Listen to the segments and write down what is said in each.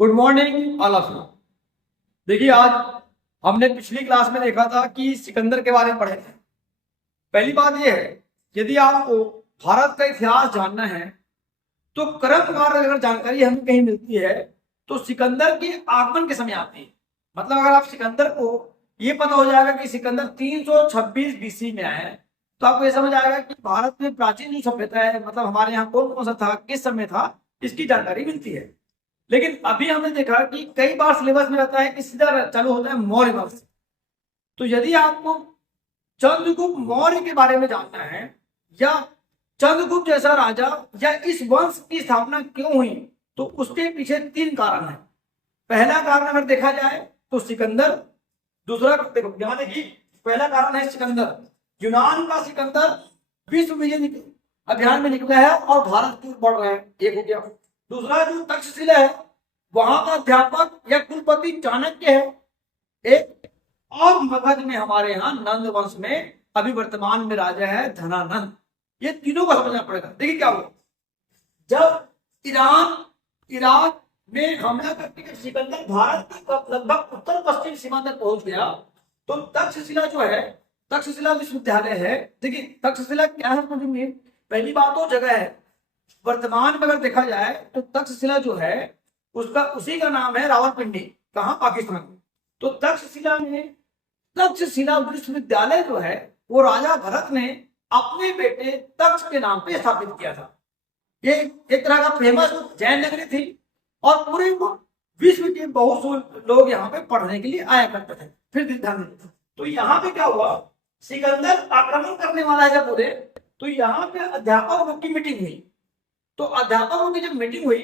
Good morning all of you. देखिए, आज हमने पिछली क्लास में देखा था कि सिकंदर के बारे में पढ़े थे। पहली बात यह है, यदि आपको भारत का इतिहास जानना है तो क्रमवार अगर जानकारी हमें कहीं मिलती है तो सिकंदर के आगमन के समय आती है। मतलब अगर आप सिकंदर को ये पता हो जाएगा कि सिकंदर 326 बीसी में आए हैं तो आपको ये समझ आएगा कि भारत में प्राचीन जो सभ्यता है, मतलब हमारे यहाँ कौन कौन सा था, किस समय था, इसकी जानकारी मिलती है। लेकिन अभी हमने देखा कि कई बार सिलेबस में रहता है कि सीधा चालू होता है मौर्य वंश से। तो यदि आपको चंद्रगुप्त मौर्य के बारे में जानना है या चंद्रगुप्त जैसा राजा या इस वंश की स्थापना क्यों हुई, तो उसके पीछे तीन कारण है। पहला कारण अगर देखा जाए तो सिकंदर। दूसरा देखो, यहां देखिए, पहला कारण है सिकंदर, यूनान का सिकंदर विश्व विजय अभियान में निकला है और भारत की ओर बढ़ रहा है, एक हो गया। दूसरा जो तक्षशिला है, वहां का अध्यापक या कुलपति चाणक्य है एक। और मगध में हमारे यहाँ नंद वंश में अभी वर्तमान में राजा है धनानंद। ये तीनों को समझना पड़ेगा। देखिए क्या हुआ, जब ईरान इराक में हमला करके सिकंदर भारत की लगभग उत्तर पश्चिम सीमा तक पहुंच गया तो तक्षशिला जो है, तक्षशिला विश्वविद्यालय है। देखिए तक्षशिला क्या है, पहली बात तो जगह है। वर्तमान में अगर देखा जाए तो तक्षशिला जो है उसका उसी का नाम है रावलपिंडी। कहाँ? पाकिस्तान में। तो तक्षशिला में तक्षशिला विश्वविद्यालय जो है वो राजा भरत ने अपने बेटे तक्ष के नाम पे स्थापित किया था। ये एक तरह का फेमस जैन नगरी थी और पूरे विश्व के बहुत से लोग यहाँ पे पढ़ने के लिए आया करते थे। फिर ध्यान देते थे। तो यहाँ पे क्या हुआ, सिकंदर आक्रमण करने वाला है जब बोले तो यहाँ पे अध्यापकों की मीटिंग हुई। तो अध्यापकों की जब मीटिंग हुई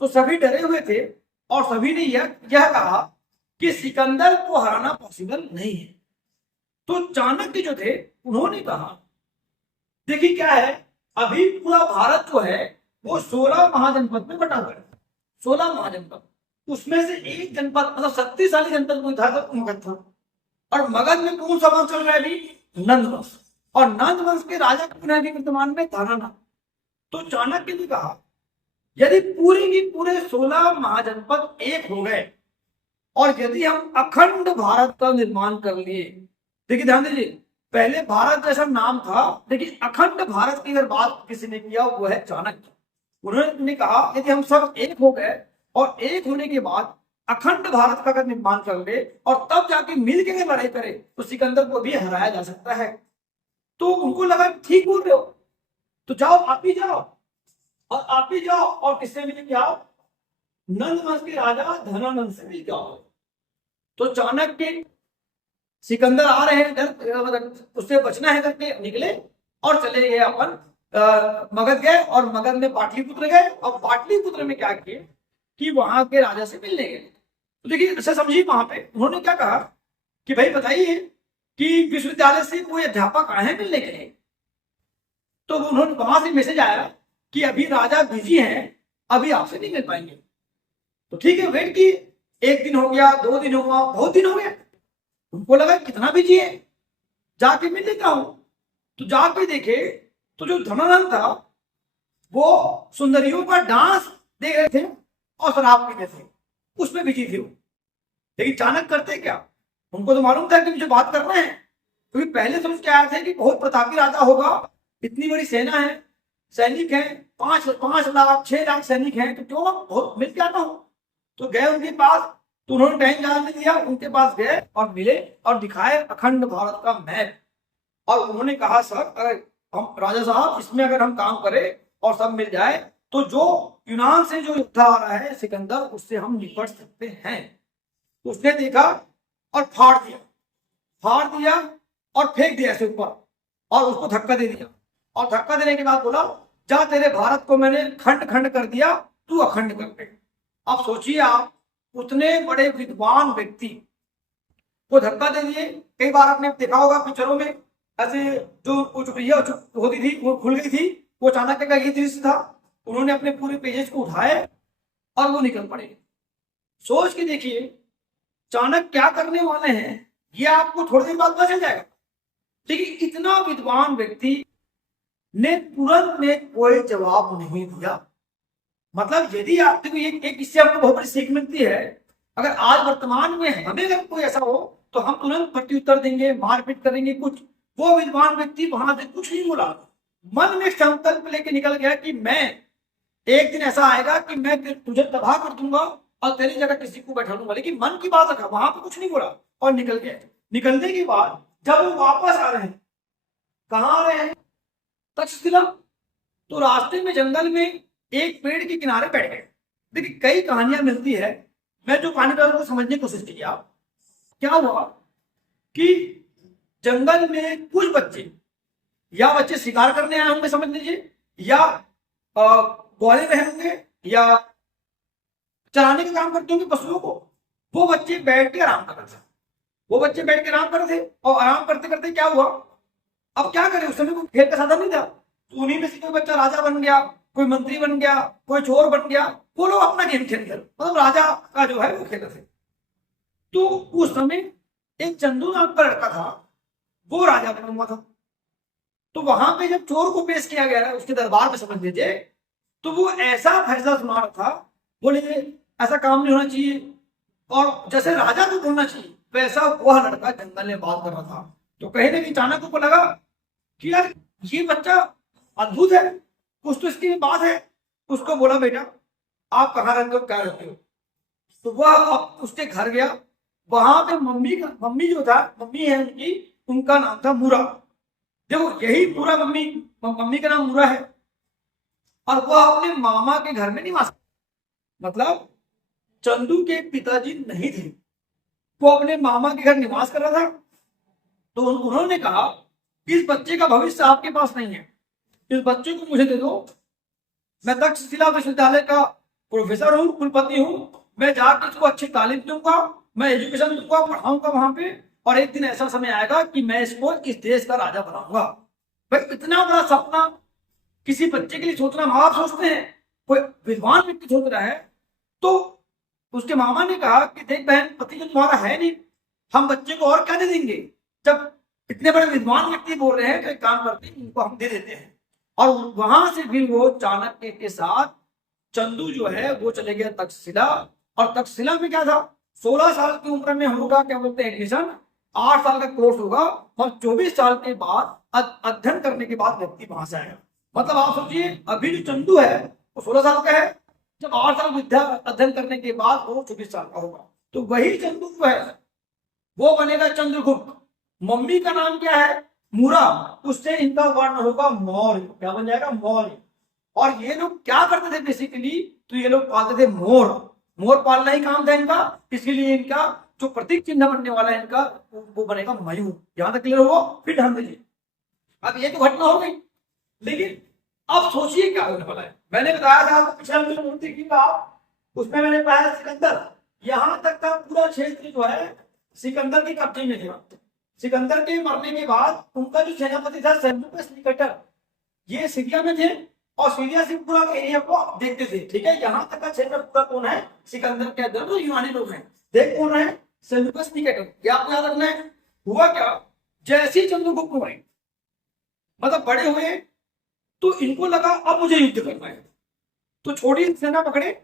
तो सभी डरे हुए थे और सभी ने यह कहा कि सिकंदर को हराना पॉसिबल नहीं है। तो चाणक्य जो थे उन्होंने कहा, देखिए क्या है, अभी पूरा भारत जो है वो 16 महाजनपद में बटा हुआ है। 16 महाजनपद, उसमें से एक जनपद मतलब शक्तिशाली जनपद कोई था तो मगध था। और मगध में कौन सा वंश चल रहा है अभी? नंद वंश। और नंद वंश के राजा कौन है वर्तमान में? धनानंद। तो चाणक्य ने कहा, यदि पूरे की पूरे 16 महाजनपद एक हो गए और यदि हम अखंड भारत का निर्माण कर लिए। देखिए ध्यान दीजिए, पहले भारत जैसा नाम था, लेकिन अखंड भारत की अगर बात किसी ने किया वो है चाणक्य। उन्होंने कहा यदि हम सब एक हो गए और एक होने के बाद अखंड भारत का अगर निर्माण कर ले और तब जाके मिल के लड़ाई करे तो सिकंदर को भी हराया जा सकता है। तो उनको लगा ठीक बोल रहे हो, तो जाओ आप ही जाओ और आप ही जाओ और किससे मिल के आओ? नंद वंश के राजा धनानंद से मिल के आओ। तो चाणक्य सिकंदर आ रहे हैं मतलब उससे बचना है करके निकले और चले गए अपन मगध गए और मगध में पाटलिपुत्र गए और पाटलिपुत्र में क्या किए कि वहां के राजा से मिलने गए। तो देखिए ऐसा समझिए, वहां पे उन्होंने क्या कहा कि भाई बताइए कि विश्वविद्यालय से कोई अध्यापक आए हैं मिलने के लिए। तो उन्होंने वहां से मैसेज आया कि अभी राजा बिजी हैं, अभी आपसे नहीं मिल पाएंगे। तो ठीक है, वेट किए। एक दिन हो गया, 2 दिन हो गया, बहुत दिन हो गया। उनको लगा कितना बिजी है, जाके मिल लेता हूं। तो जाके देखे तो जो धनानंद था वो सुंदरियों का डांस देख रहे थे और शराब पीते थे, उसमें बिजी थे वो। लेकिन चाणक्य करते क्या, उनको तो मालूम था कि मुझे बात करना है, क्योंकि पहले समझ के आए थे कि बहुत प्रतापी राजा होगा, इतनी बड़ी सेना है, सैनिक है, 5 लाख 6 लाख सैनिक हैं, तो क्यों बहुत मिल के आता हूं। तो गए उनके पास, तो उन्होंने टाइम जान नहीं दिया, उनके पास गए और मिले और दिखाए अखंड भारत का मैप। और उन्होंने कहा सर अगर हम राजा साहब इसमें अगर हम काम करें और सब मिल जाए तो जो यूनान से जो युद्ध आ रहा है सिकंदर, उससे हम निपट सकते हैं। उसने देखा और फाड़ दिया और फेंक दिया ऐसे ऊपर और उसको धक्का दे दिया। और धक्का देने के बाद बोला, जा तेरे भारत को मैंने खंड खंड कर दिया, तू अखंड कर दे। अब सोचिए आप, उतने बड़े विद्वान व्यक्ति को धक्का दे दिए। कई बार आपने देखा होगा पिक्चरों में, ऐसे जो चुपड़िया होती थी वो खुल गई थी, वो चाणक्य का ये दृश्य था। उन्होंने अपने पूरे पेजेस को उठाए और वो निकल पड़े। सोच के देखिए चाणक्य क्या करने वाले हैं, ये आपको थोड़ी देर बाद पता चल जाएगा। लेकिन इतना विद्वान व्यक्ति ने तुरंत में कोई जवाब नहीं दिया। मतलब यदि आप देखो एक इससे हमको बहुत बड़ी सीख मिलती है, अगर आज वर्तमान में हमें अगर कोई ऐसा हो तो हम तुरंत प्रत्युत्तर देंगे, मारपीट करेंगे कुछ। वो विद्वान व्यक्ति वहां से कुछ नहीं बोला, मन में संकल्प लेके निकल गया कि मैं एक दिन ऐसा आएगा कि मैं तुझे तबाह कर दूंगा और तेरी जगह किसी को बैठा लूंगा। लेकिन मन की बात रखा, वहां पे कुछ नहीं बोला और निकल गया। निकलने के बाद जब वो वापस आ रहे हैं, कहाँ आ रहे हैं? तक्षशिला। तो रास्ते में जंगल में एक पेड़ के किनारे बैठ गए। देखिए कई कहानियां मिलती है, मैं जो कहानी को समझने की कोशिश की। आप क्या हुआ कि जंगल में कुछ बच्चे, या बच्चे शिकार करने आए होंगे समझ लीजिए, या ग्वाले रहे होंगे, या चराने का काम करते होंगे पशुओं को। वो बच्चे बैठ के आराम कर रहे थे। वो बच्चे बैठ के आराम कर रहे थे और आराम करते करते क्या हुआ, अब क्या करें, उस समय कोई खेल का साधन नहीं था। तो उन्हीं में से कोई बच्चा राजा बन गया, कोई मंत्री बन गया, कोई चोर बन गया। वो लोग अपना गेम खेल रहे, मतलब राजा का जो है वो खेल रहे थे। तो उस समय एक चंदू नाम का लड़का था, वो राजा बना हुआ था। तो वहां पे जब चोर को पेश किया गया उसके दरबार में समझ लीजिए, तो वो ऐसा फैसला सुना रहा था, बोले ऐसा काम नहीं होना चाहिए, और जैसे राजा को बोलना चाहिए वैसा वह लड़का जंगल में बात कर रहा था। तो कहीं ना कहीं अचानक को लगा कि यार ये बच्चा अद्भुत है, कुछ तो इसकी बात है। उसको बोला बेटा आप कहाँ रहते हो, क्या रहते हो? तो वह अब उसके घर गया। वहां पे मम्मी जो था, मम्मी है उनकी, उनका नाम था मूरा। देखो यही पूरा मम्मी का नाम मूरा है। और वह अपने मामा के घर में निवास, मतलब चंदू के पिताजी नहीं थे, वो अपने मामा के घर निवास कर रहा था। तो उन्होंने कहा इस बच्चे का भविष्य आपके पास नहीं है, इस बच्चे को मुझे दे दो। मैं तक्षशिला विश्वविद्यालय का प्रोफेसर हूँ, कुलपति हूँ, मैं जाकर इसको अच्छी तालीम दूंगा, मैं एजुकेशन दूंगा, पढ़ाऊंगा वहां पे, और एक दिन ऐसा समय आएगा कि मैं इसको इस देश का राजा बनाऊंगा। भाई इतना बड़ा सपना किसी बच्चे के लिए सोचना, माँ बाप सोचते हैं, कोई विद्वान व्यक्ति सोच रहा है। तो उसके मामा ने कहा कि देख बहन, पति जो तुम्हारा है नहीं, हम बच्चे को और क्या दे देंगे, जब इतने बड़े विद्वान व्यक्ति बोल रहे हैं तो एक काम करते हैं, इनको हम दे देते हैं। और वहां से फिर वो चाणक्य के साथ चंदू जो है वो चले गए तक्षशिला। और तक्षशिला में क्या था, 16 साल की उम्र में होगा क्या बोलते हैं एडमिशन, 8 साल का कोर्स होगा, और 24 साल के बाद अध्ययन करने के बाद व्यक्ति वहां से आएगा। मतलब आप सोचिए अभी जो चंदू है वो 16 साल का है, जब 8 साल विद्या अध्ययन करने के बाद वो 24 साल का होगा। तो वही चंदू जो है वो बनेगा चंद्रगुप्त। मम्मी का नाम क्या है, मूरा, उससे इनका वर्ण होगा मौर्य। क्या बन जाएगा, मौर्य। और ये लोग क्या करते थे बेसिकली, तो ये लोग पालते थे मोर। मोर पालना ही काम था इनका, इसलिए इनका जो प्रतीक चिन्ह बनने वाला है इनका, वो बनेगा मयूर। यहां तक क्लियर हो, फिर ध्यान दीजिए। अब ये तो घटना हो गई, लेकिन अब सोचिए क्या होने वाला है। मैंने बताया था आपको पिछला मूर्ति की बात, उसमें मैंने बताया सिकंदर, यहां तक का पूरा क्षेत्र जो है सिकंदर के कब्जे में था। सिकंदर के मरने के बाद उनका जो सेनापति था सेल्यूकस निकेटर, ये सीरिया में थे, और सीरिया से पूरा एरिया को देखते थे। ठीक है, यहाँ तक का क्षेत्र पूरा कौन है, सिकंदर के अंदर तो यूनानी लोग हैं। देख कौन है, सेल्यूकस निकेटर। क्या आपको याद रखना है, हुआ क्या, जैसे ही चंद्रगुप्त हुए, मतलब बड़े हुए, तो इनको लगा अब मुझे युद्ध करना है। तो छोटी सेना पकड़े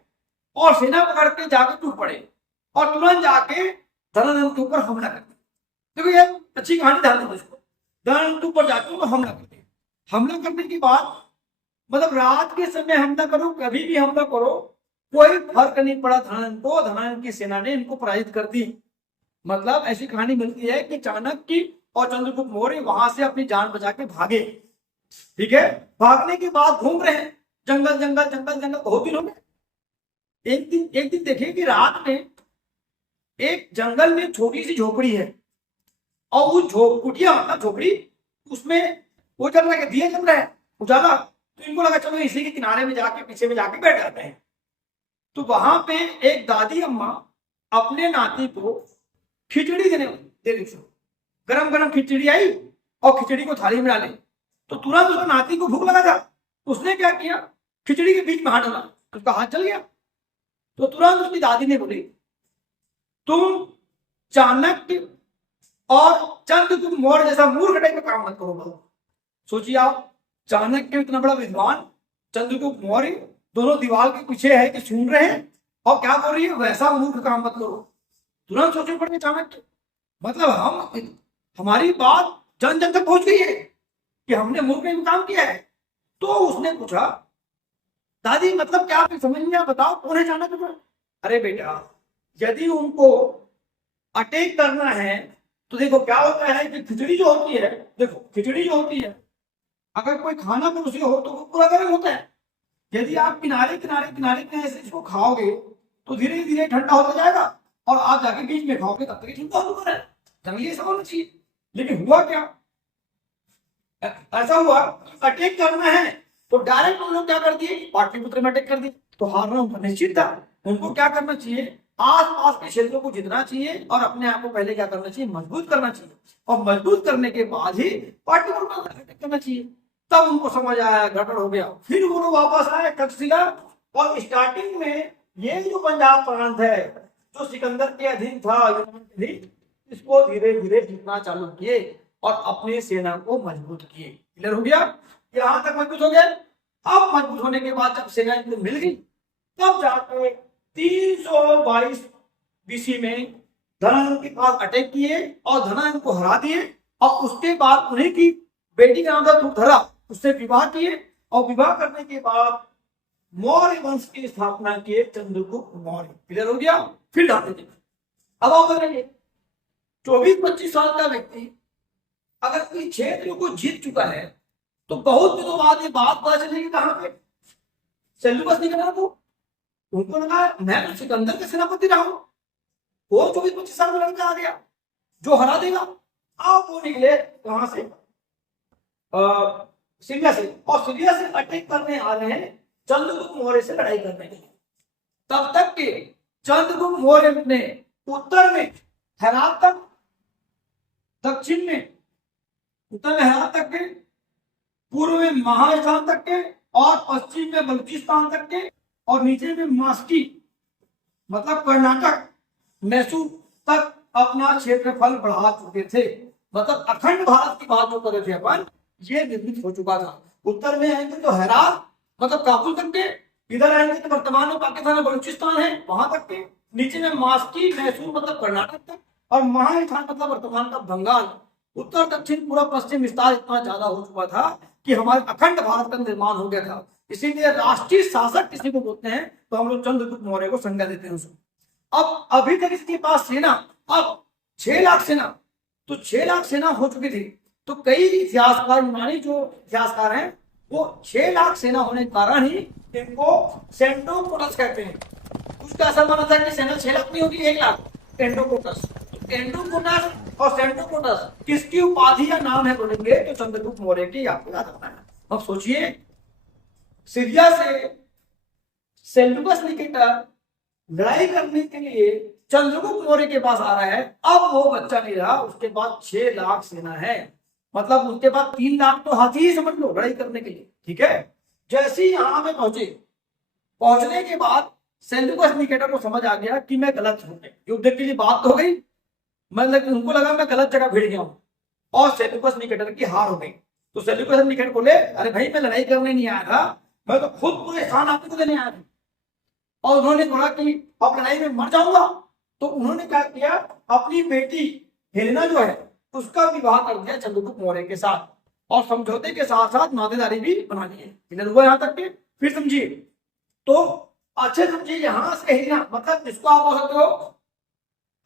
और सेना पकड़ के जाके टूट पड़े, और तुरंत जाके धनानंद के ऊपर हमला कर दिया। देखो ये अच्छी कहानी, ध्यान दो इसको। धनानंद के ऊपर जाके उनको हमला कर दिया। हमला करने के बाद, मतलब रात के समय हमला करो, कभी भी हमला करो, कोई फर्क नहीं पड़ा धनानंद को। धनानंद की सेना ने इनको पराजित कर दी। मतलब ऐसी कहानी मिलती है कि चाणक्य और चंद्रगुप्त मौर्य वहां से अपनी जान बचा के भागे। ठीक है, भागने के बाद घूम रहे हैं जंगल जंगल जंगल जंगल, बहुत दिन हो गए। एक दिन देखिए कि रात में एक जंगल में छोटी सी झोपड़ी है, और वो कुटिया मतलब झोपड़ी, उसमें वो चल रहा है, दिए चल रहा है उजाला। तो इनको लगा चलो इसी के किनारे में जाके, पीछे में जाके बैठ जाते हैं। तो वहां पे एक दादी अम्मा अपने नाती को खिचड़ी दे रही थी। गरम गरम खिचड़ी आई और खिचड़ी को थाली में डाली। तो तुरंत उसका नाती को भूख लगा था, उसने क्या किया, खिचड़ी के बीच में हाथ डाला, उसका हाथ जल गया। तो तुरंत उसकी दादी ने बोली तुम चाणक्य और चंद्रगुप्त मौर्य जैसा मूर्ख टाइप का काम मत करो। सोचिए आप, चाणक्य इतना बड़ा विद्वान, चंद्रगुप्त मौर्य दोनों दीवार के पीछे है कि सुन रहे हैं और क्या बोल रही है, वैसा मूर्ख काम मत करो। तुरंत सोचे पड़े चाणक्य, मतलब हमारी बात जन जन तक पहुंच गई है कि हमने मूर्ख ने काम किया है। तो उसने पूछा, दादी मतलब क्या आप समझ में बताओ कौन है चाणक्य? अरे बेटा, यदि उनको अटैक करना है तो देखो क्या होता है कि खिचड़ी जो होती है, देखो खिचड़ी जो होती है, अगर कोई खाना परोसे हो तो वो पूरा गर्म होता है। यदि आप किनारे किनारे किनारे किनारे ऐसे इसको खाओगे तो धीरे धीरे ठंडा होता जाएगा और आप जाके बीच में खाओगे तब तक ठंडा होता है। जंगली ऐसा होना चाहिए, लेकिन हुआ क्या, ऐसा हुआ अटैक करना है तो डायरेक्ट उन लोग क्या कर दिए, पाटलिपुत्र में अटैक कर दिए। तो हारना उनका निश्चित था। उनको क्या करना चाहिए, आस पास के क्षेत्रों को जीतना चाहिए और अपने आप को पहले क्या करना चाहिए, मजबूत करना चाहिए, और मजबूत करने के बाद ही पाटलिपुत्र में अटैक करना चाहिए। तब उनको समझ आया गड़बड़ हो गया। फिर वो लोग वापस आए तक्षशिला, और स्टार्टिंग में ये जो पंजाब प्रांत है जो सिकंदर के अधीन था, इसको धीरे धीरे जीतना चालू किए और अपनी सेना को मजबूत किए। क्लियर हो गया, यहां तक मजबूत हो गए। अब मजबूत होने के बाद जब सेना इनको मिल गई तब जाकर 322 बीसी में धनानंद के पास अटैक किए और धनानंद को हरा दिए, और उसके बाद उन्हीं की बेटी का नाम था धरा, उससे विवाह किए, और विवाह करने के बाद मौर्य वंश की स्थापना किए, चंद्रगुप्त मौर्य। क्लियर हो गया। फिर अब आप बताइए, 24-25 साल का व्यक्ति अगर कोई क्षेत्र को जीत चुका है तो बहुत दिनों बाद ये बात पता चलेगी कहां पे, सेल्यूकस नहीं करना। तो उनको लगा मैं तो सिकंदर का सेनापति रहा हूं, वो 24-25 साल में लड़का आ गया जो हरा देगा। अब वो निकले कहां से, सीरिया से, और सीरिया से अटैक करने आ रहे हैं चंद्रगुप्त मौर्य से लड़ाई करने के लिए। तब तक के चंद्रगुप्त मौर्य ने उत्तर में हेरात तक, दक्षिण में उत्तर में हेरात तक के, पूर्व में महास्थान तक के, और पश्चिम में बल्किस्तान तक के, और नीचे में मास्की मतलब कर्नाटक मैसूर तक अपना क्षेत्रफल बढ़ा चुके थे। मतलब अखंड भारत की बात जो कर रहे थे अपन, ये निर्मित हो चुका था। उत्तर में आएंगे तो हेरात मतलब काबुल तक के, इधर आएंगे तो वर्तमान में पाकिस्तान में बलूचिस्तान है वहां तक के, नीचे में मास्की मैसूर मतलब कर्नाटक तक, और महास्थान मतलब वर्तमान का बंगाल। उत्तर दक्षिण पूरा पश्चिम विस्तार इतना ज्यादा हो चुका था कि हमारे अखंड भारत का निर्माण हो गया था। इसीलिए राष्ट्रीय शासक किसी को बोलते हैं तो हम लोग चंद्रगुप्त मौर्य को संज्ञा देते हैं उसको। अब अभी तक इसके पास सेना, अब 6 लाख सेना, तो 6 लाख सेना हो चुकी थी। तो कई इतिहासकार, यूनानी जो इतिहासकार हैं, वो 6 लाख सेना होने के कारण ही इनको सेंटोकोटस कहते हैं। उसका ऐसा माना था कि सेना 6 लाख नहीं होगी, 1 लाख। एंडोकोटस, एंडोकोटस और सेंटोकोटस किसकी उपाधि या नाम है बोलेंगे तो चंद्रगुप्त मौर्य की आपको याद रखना है। अब सोचिए, सीरिया से सेल्यूकस निकेटर लड़ाई करने के लिए चंद्रगुप्त मौर्य के पास आ रहा है। अब वो बच्चा नहीं रहा, उसके पास 6 लाख सेना है, मतलब उसके पास 3 लाख तो हाथी ही समझ लो लड़ाई करने के लिए। ठीक है, जैसे ही यहां में पहुंचे, पहुंचने के बाद सेल्यूकस निकेटर को समझ आ गया कि मैं गलत हूं। युद्ध के लिए बात तो हो गई, मतलब उनको लगा मैं गलत जगह भिड़ गया हूं, और सेल्यूकस निकेटर की हार हो गई। तो सेल्यूकस निकेटर बोले, अरे भाई मैं लड़ाई करने नहीं आया था, मैं तो खुद पूरे स्थान आपको देने आया था। और उन्होंने बोला कि अब लड़ाई में मर जाऊंगा। तो उन्होंने क्या किया, अपनी बेटी हेलेना जो है उसका विवाह कर दिया चंद्रगुप्त मौर्य के साथ, और समझौते के साथ साथ नातेदारी भी बना ली है। इधर हुआ यहां तक के। फिर समझिए, तो अच्छे समझिए, यहां से हेलेना मतलब जिसको आप बोल सकते हो,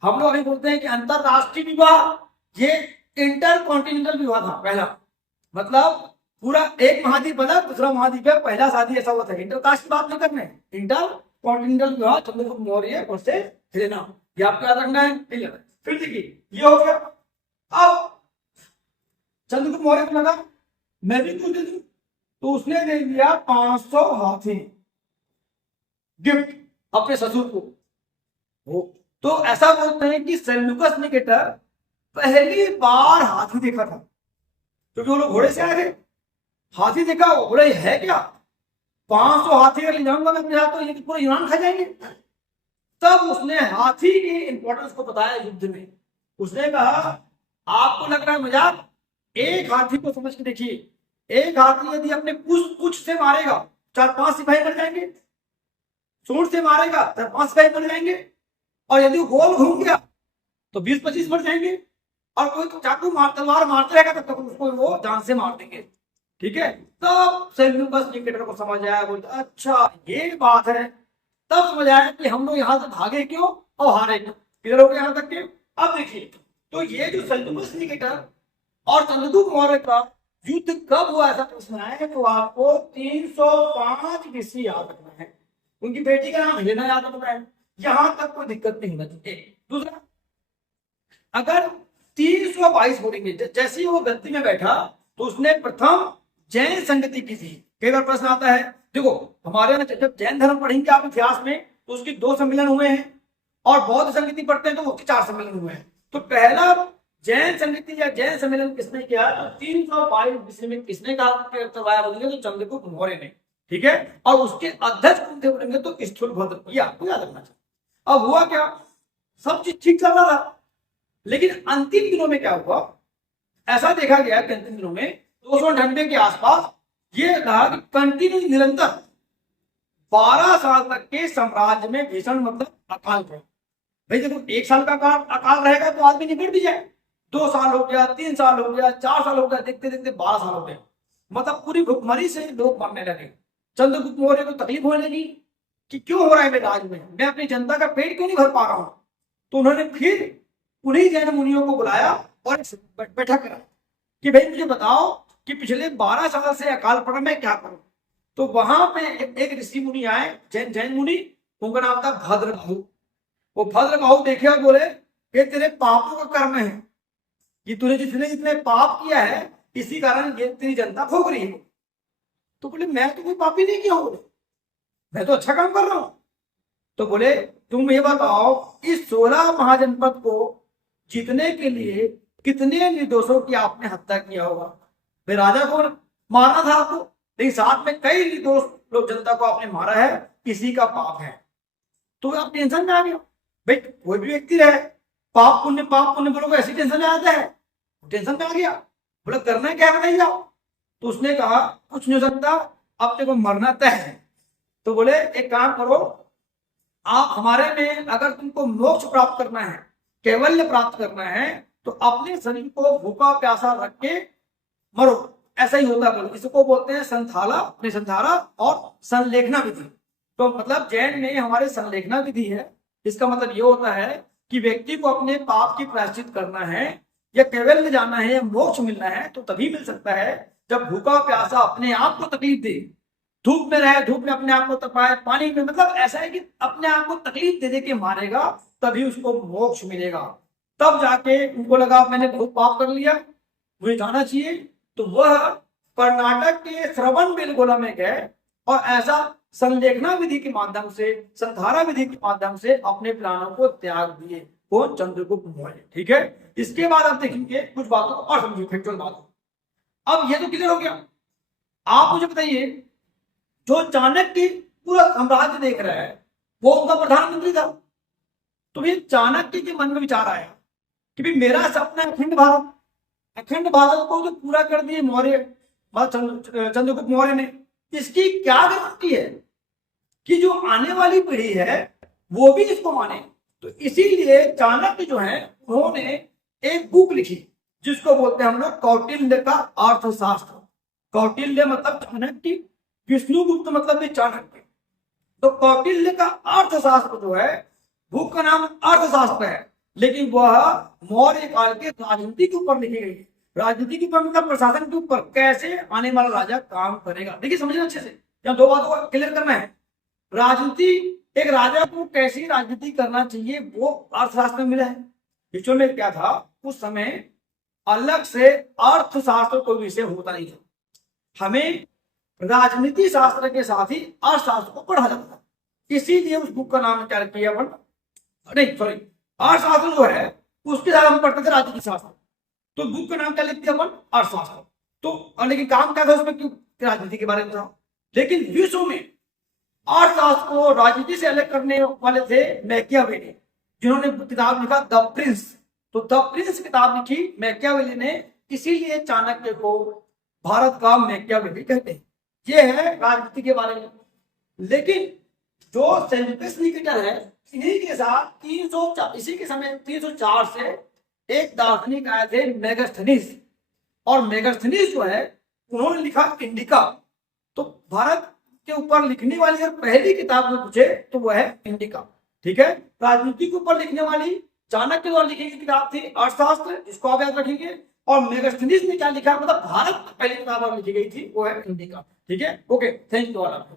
हम लोग अभी बोलते हैं कि अंतरराष्ट्रीय विवाह, ये इंटर कॉन्टिनेंटल विवाह था पहला। मतलब पूरा एक महाद्वीप बना, दूसरा महाद्वीप है, पहला शादी ऐसा हुआ था। इंटरकास्ट की बात नहीं करना है, इंटर कॉन्टिनेंटल विवाह चंद्रगुप्त मौर्य और से हेलेना, ये आपको याद रखना है। फिर देखिए ये हो गया। अब चंद्रगुप्त मौर्य को लगा मैं भी कुछ दे दूं, तो उसने दे दिया 500 हाथी गिफ्ट अपने ससुर को। तो ऐसा बोलते हैं कि सेल्यूकस निकेटर पहली बार हाथी देखा था, क्योंकि वो लोग घोड़े से आए थे। हाथी देखा, वो बोले है क्या, 500 हाथी अगर ले जाऊंगा मैं अपने साथ तो ये पूरा यूनान खा जाएंगे। तब उसने हाथी की इंपॉर्टेंस को बताया युद्ध में। उसने कहा आपको लग रहा है मजाक, एक हाथी को समझ के देखिए, एक हाथी यदि अपने कुछ से मारेगा 4-5 सिपाही मर जाएंगे, सूंड से मारेगा 4-5 सिपाही मर जाएंगे, और यदि गोल घूम गया तो 20-25 मर जाएंगे, और कोई चाकू तलवार मारते रहेगा तब तक उसको वो जान से मार देंगे। ठीक है, तब सेल्यूकस निकेटर को समझ आया, बोलते अच्छा ये बात है। तब समझ आया कि हम लोग यहाँ से भागे क्यों और हारे क्यों। क्लियर हो गया यहाँ तक के। अब देखिए, तो ये जो सेल्यूकस निकेटर और चंद्रगुप्त मौर्य का युद्ध कब हुआ ऐसा प्रश्न है, तो आपको 305 BC याद रखना है। उनकी बेटी का नाम हेलेना याद रखना है। यहां तक कोई दिक्कत नहीं होना चाहिए। दूसरा, अगर 322 बोलेंगे, जैसे ही वो गद्दी में बैठा तो उसने प्रथम जैन संगति की थी। कई बार प्रश्न आता है, देखो हमारे यहाँ जब जैन धर्म पढ़ेंगे आप इतिहास में तो उसके 2 सम्मेलन हुए हैं, और बौद्ध संगति पढ़ते हैं तो उसके 4 सम्मेलन हुए हैं। तो पहला जैन संगति या जैन सम्मेलन किसने किया, तो 322 BC में किसने करवाया बोलेंगे तो चंद्रगुप्त मौर्य ने। ठीक है, और उसके अध्यक्ष कौन थे बोलेंगे तो स्थूलभद्र, ये आपको याद रखना चाहिए। अब हुआ क्या, सब चीज ठीक चल रहा था, लेकिन अंतिम दिनों में क्या हुआ, ऐसा देखा गया कि अंतिम दिनों में 298 के आसपास ये रहा कि कंटिन्यू निरंतर 12 साल तक के साम्राज्य में भीषण मतलब अकाल रहा। भाई देखो 1 साल का अकाल रहेगा तो आदमी निपट भी जाए, 2 साल हो गया, 3 साल हो गया, 4 साल हो गया, देखते देखते 12 साल हो गए। मतलब पूरी भुखमरी से लोग मरने लगे। चंद्रगुप्त मौर्य को तकलीफ होने लगी कि क्यों हो रहा है मेरे राज में, मैं अपनी जनता का पेट क्यों नहीं भर पा रहा हूं। तो उन्होंने फिर उन्हीं जैन मुनियों को बुलाया और बैठक करा कि भाई मुझे बताओ कि पिछले 12 साल से अकाल पड़ा, मैं क्या करूं। तो वहां पे एक ऋषि मुनि आए, जैन मुनि, उनका नाम था भद्रबाहु। वो भद्रबाहु देखे और बोले ये तेरे पापों का कर्म है, कि तूने जितने पाप किया है इसी कारण ये तेरी जनता भोग रही है। तो बोले मैं तो कोई पापी नहीं किया हूं, मैं तो अच्छा काम कर रहा हूं। तो बोले तुम ये बताओ इस 16 महाजनपद को जीतने के लिए कितने निर्दोषों की आपने हत्या किया होगा। भाई राजा को मारना था आपको, लेकिन साथ में कई निर्दोष लोग जनता को आपने मारा है, किसी का पाप है। तो आप टेंशन में आ गए। भाई कोई भी व्यक्ति रहे, पाप पुण्य बोलोगे, ऐसी टेंशन में आता है, टेंशन में आ गया। बोला करना क्या बताइए आप। तो उसने कहा कुछ नहीं हो सकता, अब तेरे को मरना तय है। तो बोले एक काम करो, आप हमारे में अगर तुमको मोक्ष प्राप्त करना है, कैवल्य प्राप्त करना है, तो अपने शरीर को भूखा प्यासा रख के मरो। ऐसा ही होता है, इसको बोलते हैं संथारा और संलेखना विधि। तो मतलब जैन में हमारे संलेखना विधि है। इसका मतलब ये होता है कि व्यक्ति को अपने पाप की प्रायश्चित करना है, या कैवल्य जाना है, या मोक्ष मिलना है, तो तभी मिल सकता है जब भूखा प्यासा अपने आप को तकलीफ दे, धूप में रहे, धूप में अपने आप को तपाए, पानी में, मतलब ऐसा है कि अपने आप को तकलीफ दे दे के मारेगा, तभी उसको मोक्ष मिलेगा। तब जाके उनको लगा मैंने बहुत पाप कर लिया, मुझे जाना चाहिए। तो वह कर्नाटक के श्रवण बेलगोला में गए और ऐसा संलेखना विधि के माध्यम से, संधारा विधि के माध्यम से अपने प्राणों को त्याग दिए, वो चंद्रगुप्त मौर्य। ठीक है, इसके बाद आप देखेंगे कुछ बातों को और समझिए, फैक्चुअल बात। अब ये तो क्लियर हो गया। आप मुझे बताइए, जो चाणक्य पूरा साम्राज्य देख रहा है वो उनका प्रधानमंत्री था। तो ये चाणक्य के मन में विचार आया कि भाई मेरा सपना अखंड भारत को जो पूरा कर दिए मौर्य, चंद्रगुप्त मौर्य ने, इसकी क्या गारंटी है कि जो आने वाली पीढ़ी है वो भी इसको माने। तो इसीलिए चाणक्य जो है उन्होंने एक बुक लिखी जिसको बोलते हैं हम लोग कौटिल्य का अर्थशास्त्र। कौटिल्य मतलब चाणक्य, विष्णुगुप्त मतलब भी चाणक्य। तो कौटिल्य का अर्थशास्त्र जो है, बुक का नाम अर्थशास्त्र है, लेकिन वह मौर्य काल के राजनीति के ऊपर लिखी गई है। राजनीति के ऊपर मतलब प्रशासन के ऊपर, कैसे आने वाला राजा काम करेगा। देखिए समझना अच्छे से, यहाँ 2 बातों को क्लियर करना है। राजनीति, एक राजा को कैसी राजनीति करना चाहिए वो अर्थशास्त्र में मिला है। विश्व में क्या था उस समय, अलग से अर्थशास्त्र कोई विषय होता नहीं था, हमें राजनीति शास्त्र के साथ ही अर्थशास्त्र को पढ़ा जाता था। इसीलिए उस बुक का नाम क्या किया अपन, नहीं सॉरी, अर्थशास्त्र जो है उसके साथ हम पढ़ते थे राजनीति शास्त्र, तो बुक का नाम क्या लिखते हैं अपन, अर्थशास्त्र। तो लेकिन काम क्या था उसमें, क्यों राजनीति के बारे में था। लेकिन विश्व में अर्थशास्त्र को राजनीति से अलग करने वाले थे मैकियावेली, जिन्होंने किताब लिखा द प्रिंस। तो द प्रिंस किताब लिखी मैकियावेली ने, इसीलिए चाणक्य को भारत का मैकियावेली कहते हैं। ये है राजनीति के बारे में। लेकिन जो सेल्फिश निकेटर है, इन्हीं के साथ 300 इसी के समय 304 से एक दार्शनिक आए थे मेगास्थनीज, और मेगास्थनीज जो है उन्होंने लिखा इंडिका। तो भारत के ऊपर लिखने वाली अगर पहली किताब में पूछे तो वह है इंडिका। ठीक है, राजनीति के ऊपर लिखने वाली चाणक्य द्वारा लिखी गई किताब थी अर्थशास्त्र, जिसको आप याद रखेंगे। और मेगास्थनीज ने क्या लिखा, मतलब भारत पहली किताब लिखी गई थी वो है इंडिका। ठीक है, ओके, थैंक यू ऑल।